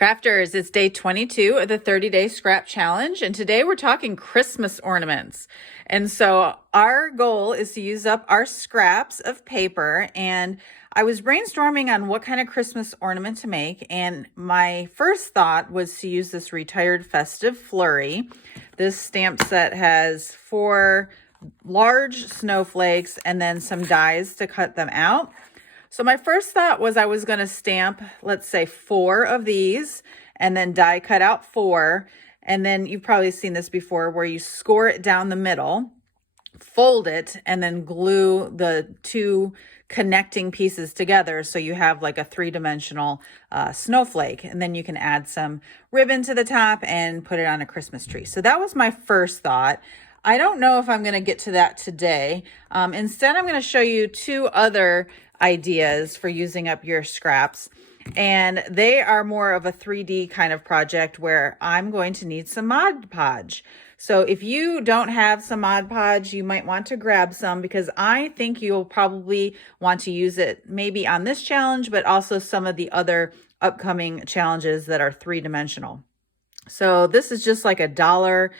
Crafters, it's day 22 of the 30-day scrap challenge, and today we're talking Christmas ornaments. And so our goal is to use up our scraps of paper, and I was brainstorming on what kind of Christmas ornament to make, and my first thought was to use this Retired Festive Flurry. This stamp set has 4 large snowflakes and then some dies to cut them out. So my first thought was I was going to stamp, let's say 4 of these and then die cut out 4. And then you've probably seen this before where you score it down the middle, fold it, and then glue the 2 connecting pieces together. So you have like a 3-dimensional snowflake, and then you can add some ribbon to the top and put it on a Christmas tree. So that was my first thought. I don't know if I'm going to get to that today. Instead, I'm going to show you 2 other ideas for using up your scraps, and they are more of a 3D kind of project where I'm going to need some Mod Podge. So if you don't have some Mod Podge, you might want to grab some, because I think you'll probably want to use it maybe on this challenge, but also some of the other upcoming challenges that are 3-dimensional. So this is just like a $1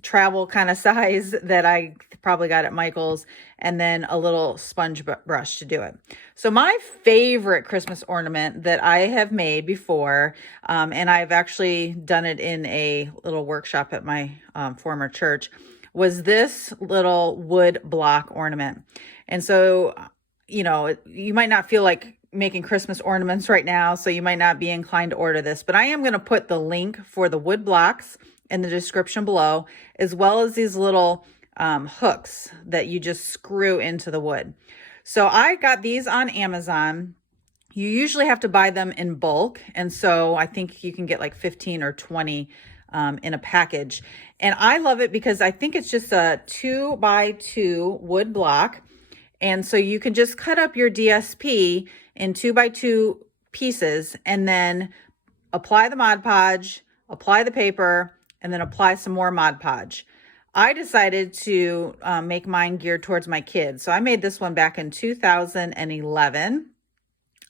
travel kind of size that I probably got at Michael's, and then a little sponge brush to do it. So my favorite Christmas ornament that I have made before, and I've actually done it in a little workshop at my former church, was this little wood block ornament. And so, you know, you might not feel like making Christmas ornaments right now, so you might not be inclined to order this, but I am going to put the link for the wood blocks in the description below, as well as these little hooks that you just screw into the wood. So I got these on Amazon. You usually have to buy them in bulk, and so I think you can get like 15 or 20 in a package. And I love it because I think it's just a 2x2 wood block. And so you can just cut up your DSP in 2x2 pieces and then apply the Mod Podge, apply the paper, and then apply some more Mod Podge. I decided to make mine geared towards my kids. So I made this one back in 2011,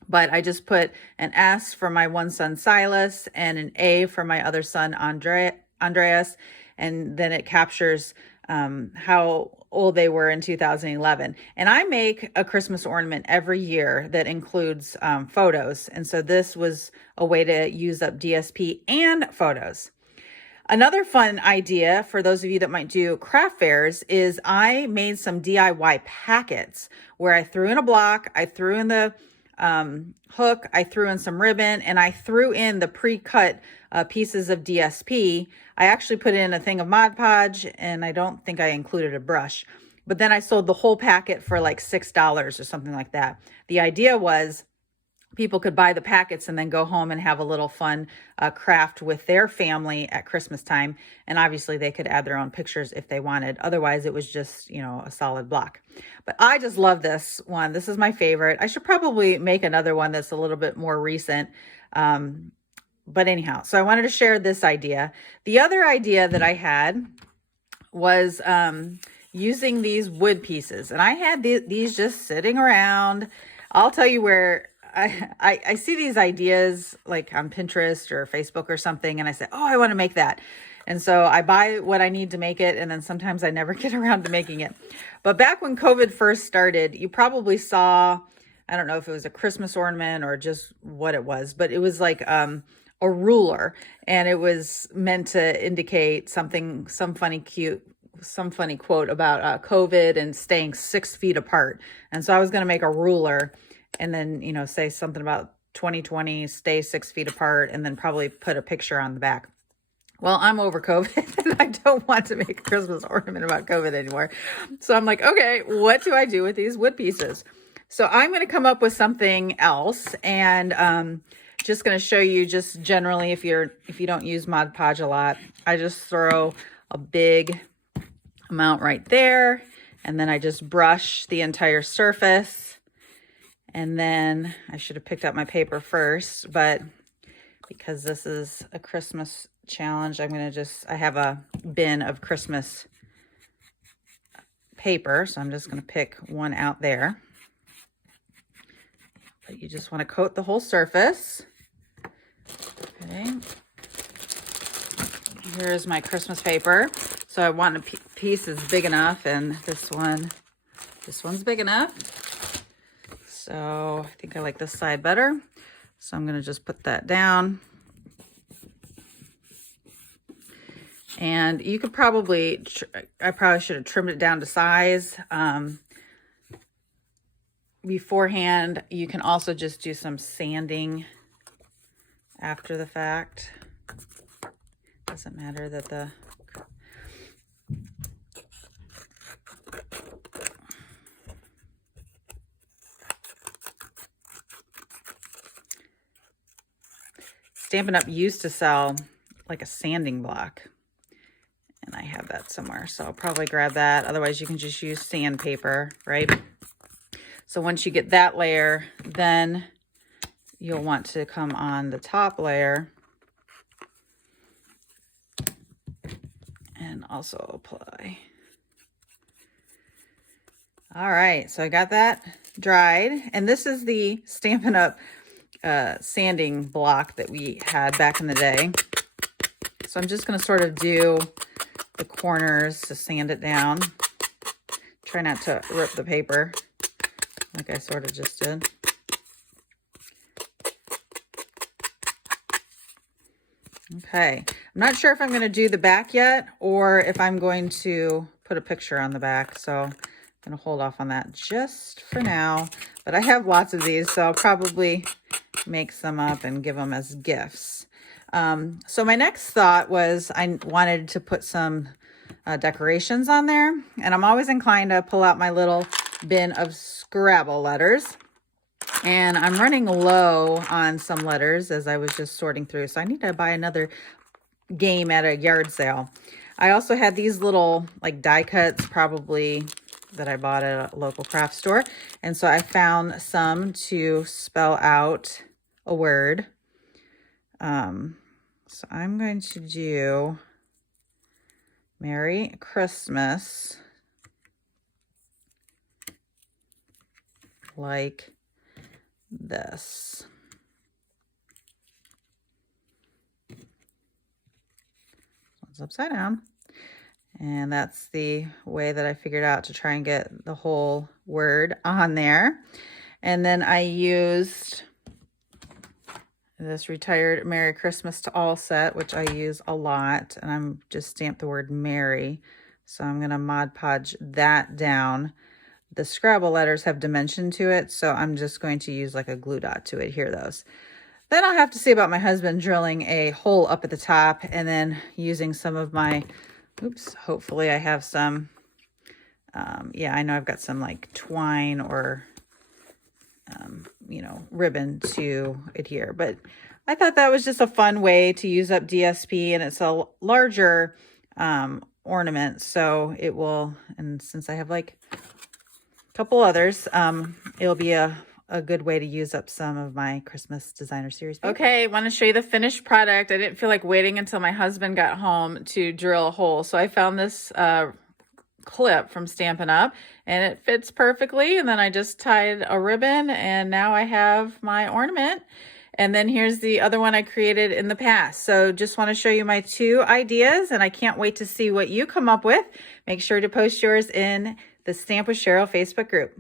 but I just put an S for my one son, Silas, and an A for my other son, Andreas. And then it captures how old they were in 2011. And I make a Christmas ornament every year that includes photos. And so this was a way to use up DSP and photos. Another fun idea for those of you that might do craft fairs is I made some DIY packets where I threw in a block, I threw in the hook, I threw in some ribbon, and I threw in the pre-cut pieces of DSP. I actually put in a thing of Mod Podge, and I don't think I included a brush. But then I sold the whole packet for like $6 or something like that. The idea was people could buy the packets and then go home and have a little fun craft with their family at Christmas time. And obviously they could add their own pictures if they wanted. Otherwise it was just, you know, a solid block. But I just love this one. This is my favorite. I should probably make another one that's a little bit more recent. But anyhow, so I wanted to share this idea. The other idea that I had was using these wood pieces. And I had these just sitting around. I'll tell you where I see these ideas like on Pinterest or Facebook or something, and I say, oh, I want to make that. And so I buy what I need to make it, and then sometimes I never get around to making it. But back when COVID first started, you probably saw, I don't know if it was a Christmas ornament or just what it was, but it was like a ruler, and it was meant to indicate something, some funny quote about COVID and staying 6 feet apart. And so I was going to make a ruler and then, you know, say something about 2020, stay 6 feet apart, and then probably put a picture on the back. Well, I'm over COVID and I don't want to make a Christmas ornament about COVID anymore. So I'm like, okay, what do I do with these wood pieces? So I'm going to come up with something else, and just going to show you just generally, if you don't use Mod Podge a lot, I just throw a big amount right there, and then I just brush the entire surface. And then I should have picked up my paper first, but because this is a Christmas challenge, I have a bin of Christmas paper, so I'm just going to pick one out there. But you just want to coat the whole surface. Okay. Here's my Christmas paper. So I want a piece is big enough, and this one's big enough. So I think I like this side better. So I'm gonna just put that down. And you could probably, I probably should have trimmed it down to size. Beforehand, you can also just do some sanding after the fact. Doesn't matter that the Stampin' Up! Used to sell like a sanding block, and I have that somewhere, so I'll probably grab that. Otherwise, you can just use sandpaper, right? So once you get that layer, then you'll want to come on the top layer and also apply. All right, so I got that dried, and this is the Stampin' Up! Sanding block that we had back in the day. So I'm just going to sort of do the corners to sand it down. Try not to rip the paper like I sort of just did. Okay, I'm not sure if I'm going to do the back yet or if I'm going to put a picture on the back. So I'm going to hold off on that just for now. But I have lots of these, so I'll probably make some up and give them as gifts. So my next thought was I wanted to put some decorations on there, and I'm always inclined to pull out my little bin of Scrabble letters, and I'm running low on some letters as I was just sorting through, so I need to buy another game at a yard sale. I also had these little like die cuts probably that I bought at a local craft store, and so I found some to spell out a word. So I'm going to do Merry Christmas like this. It's upside down. And that's the way that I figured out to try and get the whole word on there. And then I used this Retired Merry Christmas to All set, which I use a lot. And I'm just stamped the word Merry. So I'm going to Mod Podge that down. The Scrabble letters have dimension to it, so I'm just going to use like a glue dot to adhere those. Then I'll have to see about my husband drilling a hole up at the top and then using some of my, oops, hopefully I have some, yeah, I know I've got some like twine or, you know, ribbon to adhere. But I thought that was just a fun way to use up DSP, and it's a larger ornament, so it will, and since I have like a couple others, it'll be a good way to use up some of my Christmas designer series paper. Okay, I want to show you the finished product. I didn't feel like waiting until my husband got home to drill a hole, so I found this clip from Stampin' Up! And it fits perfectly, and then I just tied a ribbon, and now I have my ornament. And then here's the other one I created in the past. So just want to show you my two ideas, and I can't wait to see what you come up with. Make sure to post yours in the Stamp with Cheryl Facebook group.